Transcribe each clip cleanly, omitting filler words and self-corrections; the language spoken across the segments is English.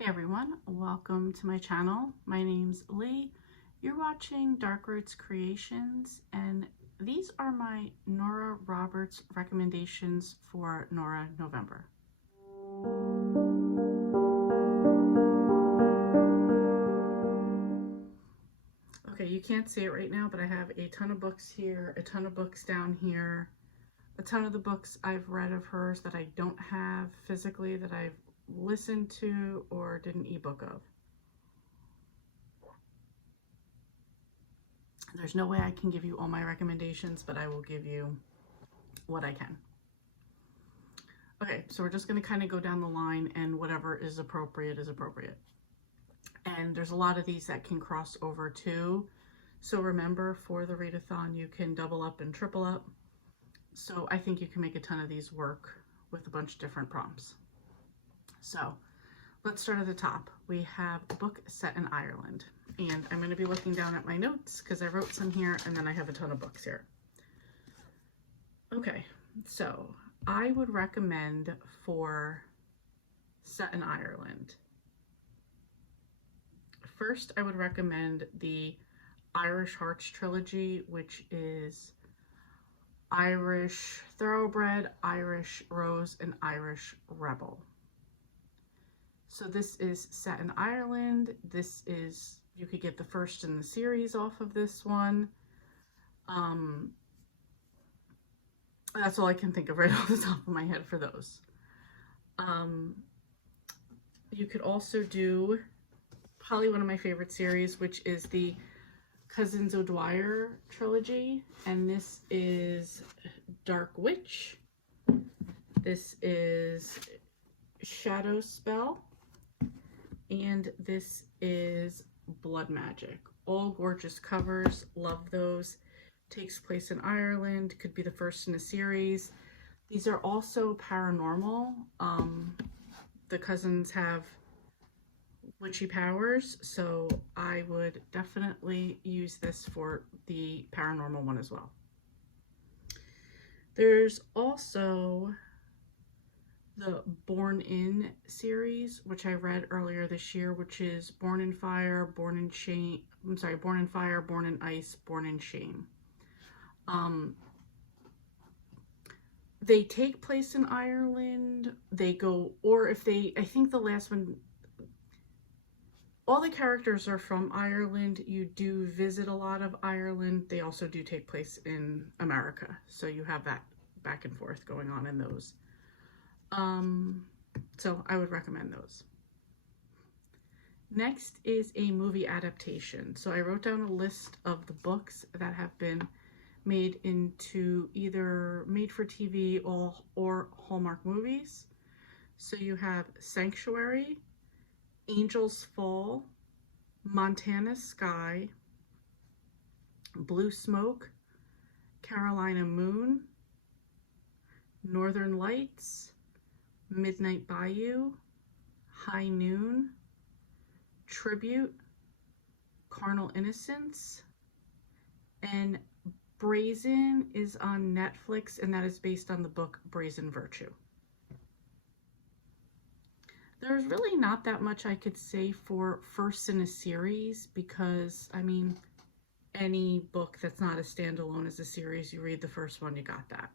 Hey everyone, welcome to my channel. My name's Lee. You're watching Dark Roots Creations, and these are my Nora Roberts recommendations for Nora November. Okay, you can't see it right now, but I have a ton of books here, a ton of books down here, a ton of the books I've read of hers that I don't have physically that I've listened to or did an ebook of. There's no way I can give you all my recommendations, but I will give you what I can. Okay, so we're just going to kind of go down the line, and whatever is appropriate is appropriate. And there's a lot of these that can cross over too. So remember, for the readathon, you can double up and triple up. So I think you can make a ton of these work with a bunch of different prompts. So let's start at the top. We have a book set in Ireland. And I'm going to be looking down at my notes because I wrote some here, and then I have a ton of books here. Okay, so I would recommend for set in Ireland. First, I would recommend the Irish Hearts trilogy, which is Irish Thoroughbred, Irish Rose, and Irish Rebel. So this is set in Ireland. This is, you could get the first in the series off of this one. That's all I can think of right off the top of my head for those. You could also do probably one of my favorite series, which is the Cousins O'Dwyer trilogy, and this is Dark Witch. This is Shadow Spell, and this is Blood Magic. All gorgeous covers, love those. Takes place in Ireland, could be the first in a series. These are also paranormal. The cousins have witchy powers, so I would definitely use this for the paranormal one as well. There's also the Born In series, which I read earlier this year, which is Born in Fire, Born in Shame, Born in Fire, Born in Ice, Born in Shame. They take place in Ireland. They go, or if they, I think the last one, all the characters are from Ireland. You do visit a lot of Ireland. They also do take place in America. So you have that back and forth going on in those. So I would recommend those. Next is a movie adaptation. So I wrote down a list of the books that have been made into either made for TV or Hallmark movies. So you have Sanctuary, Angels Fall, Montana Sky, Blue Smoke, Carolina Moon, Northern Lights, Midnight Bayou, High Noon, Tribute, Carnal Innocence, and Brazen is on Netflix, and that is based on the book Brazen Virtue. There's really not that much I could say for first in a series because, I mean, any book that's not a standalone is a series. You read the first one, you got that.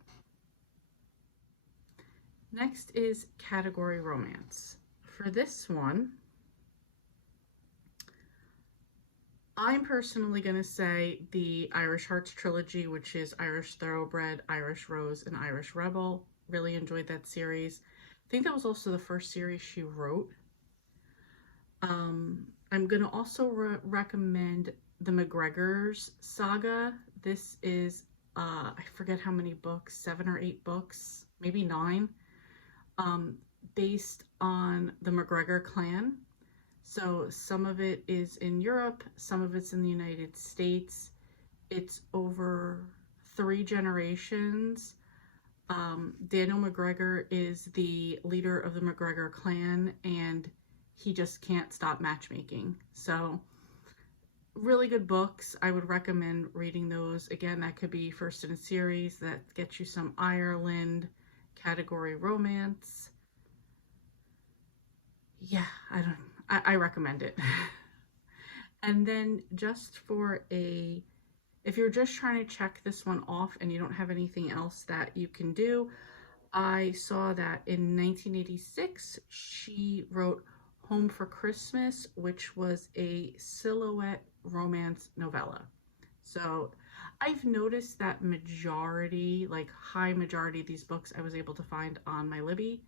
Next is category romance. For this one, I'm personally going to say the Irish Hearts trilogy, which is Irish Thoroughbred, Irish Rose, and Irish Rebel. Really enjoyed that series. I think that was also the first series she wrote. I'm going to also recommend the McGregor's saga. This is, I forget how many books, 7 or 8 books, maybe 9, based on the McGregor clan. So some of it is in Europe, some of it's in the United States. It's over 3 generations. Daniel McGregor is the leader of the McGregor clan, and he just can't stop matchmaking. So really good books. I would recommend reading those. Again, that could be first in a series that gets you some Ireland category romance. Yeah, I recommend it. And then just for if you're just trying to check this one off and you don't have anything else that you can do, I saw that in 1986, she wrote Home for Christmas, which was a silhouette romance novella. So I've noticed that majority, like high majority of these books I was able to find on my Libby.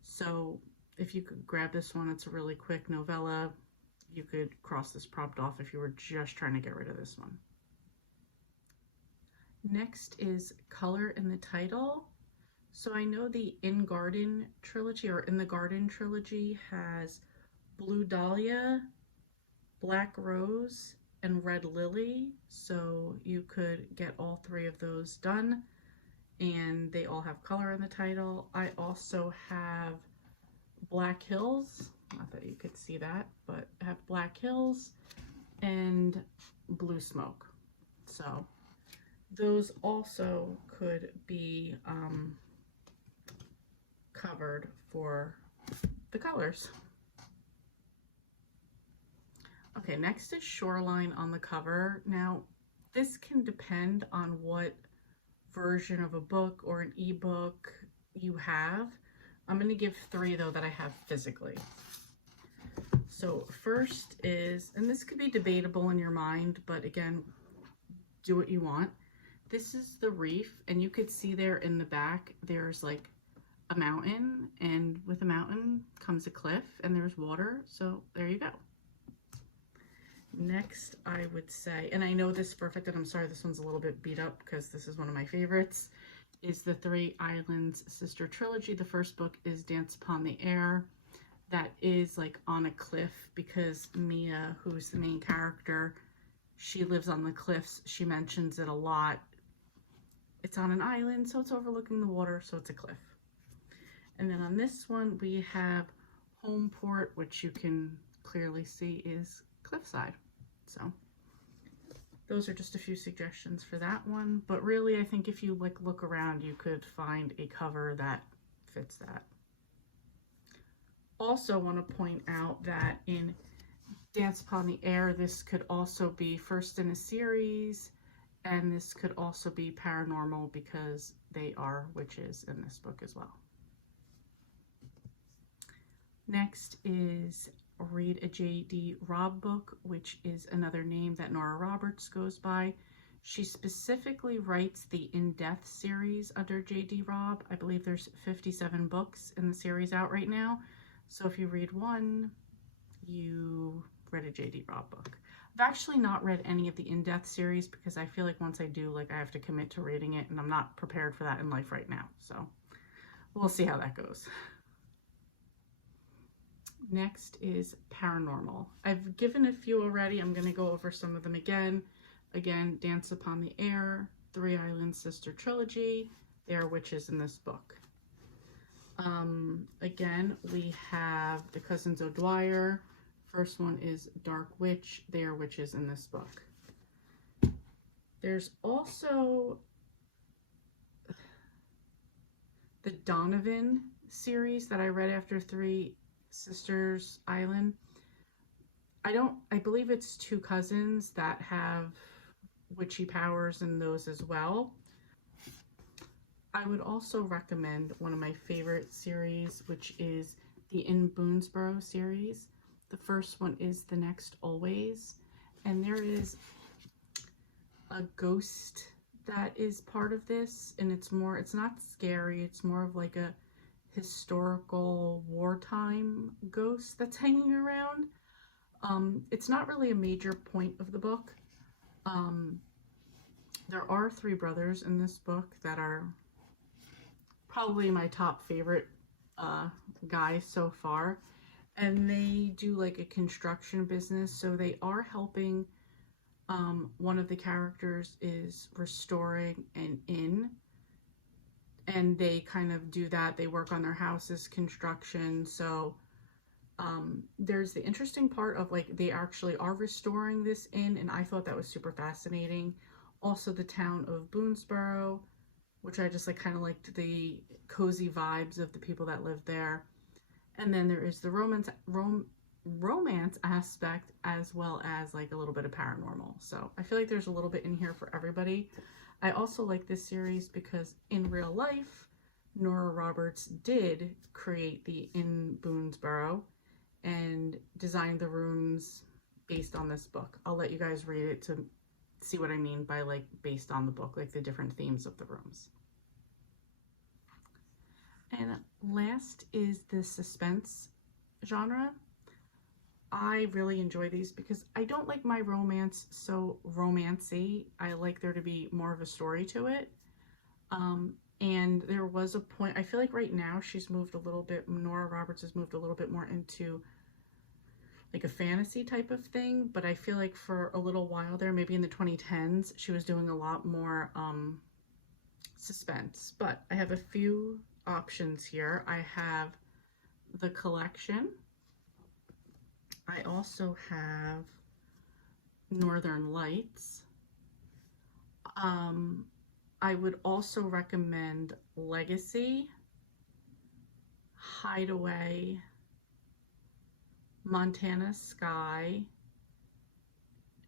So if you could grab this one, it's a really quick novella. You could cross this prompt off if you were just trying to get rid of this one. Next is color in the title. So I know the In Garden trilogy or In the Garden trilogy has Blue Dahlia, Black Rose, and Red Lily. So you could get all three of those done, and they all have color in the title. I also have Black Hills, not that you could see that, but I have Black Hills and Blue Smoke. So those also could be covered for the colors. Okay, next is Shoreline on the cover. Now, this can depend on what version of a book or an ebook you have. I'm going to give three, though, that I have physically. So first is, and this could be debatable in your mind, but again, do what you want. This is the reef, and you could see there in the back, there's like a mountain, and with a mountain comes a cliff, and there's water, so there you go. Next, I would say, and I know this perfect, and I'm sorry this one's a little bit beat up because this is one of my favorites, is the Three Islands Sister Trilogy. The first book is Dance Upon the Air. That is like on a cliff because Mia, who's the main character, she lives on the cliffs. She mentions it a lot. It's on an island, so it's overlooking the water, so it's a cliff. And then on this one, we have Homeport, which you can clearly see is cliffside. So those are just a few suggestions for that one. But really, I think if you like look around, you could find a cover that fits that. Also want to point out that in Dance Upon the Air, this could also be first in a series, and this could also be paranormal because they are witches in this book as well. Next is Read a J.D. Robb book, which is another name that Nora Roberts goes by. She specifically writes the In Death series under J.D. Robb. I believe there's 57 books in the series out right now. So if you read one, you read a J.D. Robb book. I've actually not read any of the In Death series because I feel like once I do, like I have to commit to reading it, and I'm not prepared for that in life right now. So we'll see how that goes. Next is paranormal. I've given a few already. I'm going to go over some of them again. Again, Dance Upon the Air, Three Islands Sister Trilogy. They are witches in this book. Again, we have the Cousins O'Dwyer. First one is Dark Witch. They are witches in this book. There's also the Donovan series that I read after Three Sisters Island. I believe it's two cousins that have witchy powers in those as well. I would also recommend one of my favorite series, which is the In Boonesboro series. The first one is The Next Always, and there is a ghost that is part of this, and it's not scary, it's more of like a historical wartime ghost that's hanging around. It's not really a major point of the book. There are three brothers in this book that are probably my top favorite guys so far, and they do like a construction business, so they are helping. One of the characters is restoring an inn, and they kind of do that. They work on their house's construction. So there's the interesting part of like they actually are restoring this inn, and I thought that was super fascinating. Also the town of Boonesboro, which I just like kind of liked the cozy vibes of the people that live there. And then there is the romance aspect as well as like a little bit of paranormal. So I feel like there's a little bit in here for everybody. I also like this series because in real life, Nora Roberts did create the Inn Boonesborough and designed the rooms based on this book. I'll let you guys read it to see what I mean by like based on the book, like the different themes of the rooms. And last is the suspense genre. I really enjoy these because I don't like my romance so romancy. I like there to be more of a story to it. And there was a point, I feel like right now she's moved a little bit, Nora Roberts has moved a little bit more into like a fantasy type of thing, but I feel like for a little while there, maybe in the 2010s, she was doing a lot more suspense. But I have a few options here. I have the collection. I also have Northern Lights. I would also recommend Legacy, Hideaway, Montana Sky,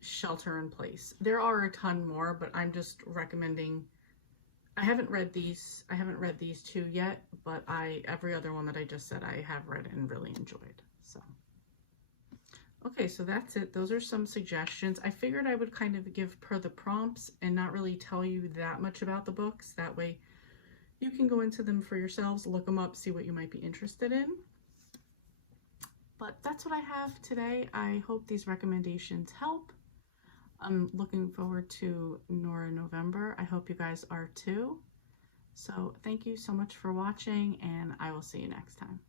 Shelter in Place. There are a ton more, but I'm just recommending. I haven't read these two yet, but every other one that I just said I have read and really enjoyed. So okay, so that's it. Those are some suggestions. I figured I would kind of give per the prompts and not really tell you that much about the books. That way you can go into them for yourselves, look them up, see what you might be interested in. But that's what I have today. I hope these recommendations help. I'm looking forward to Nora November. I hope you guys are too. So thank you so much for watching, and I will see you next time.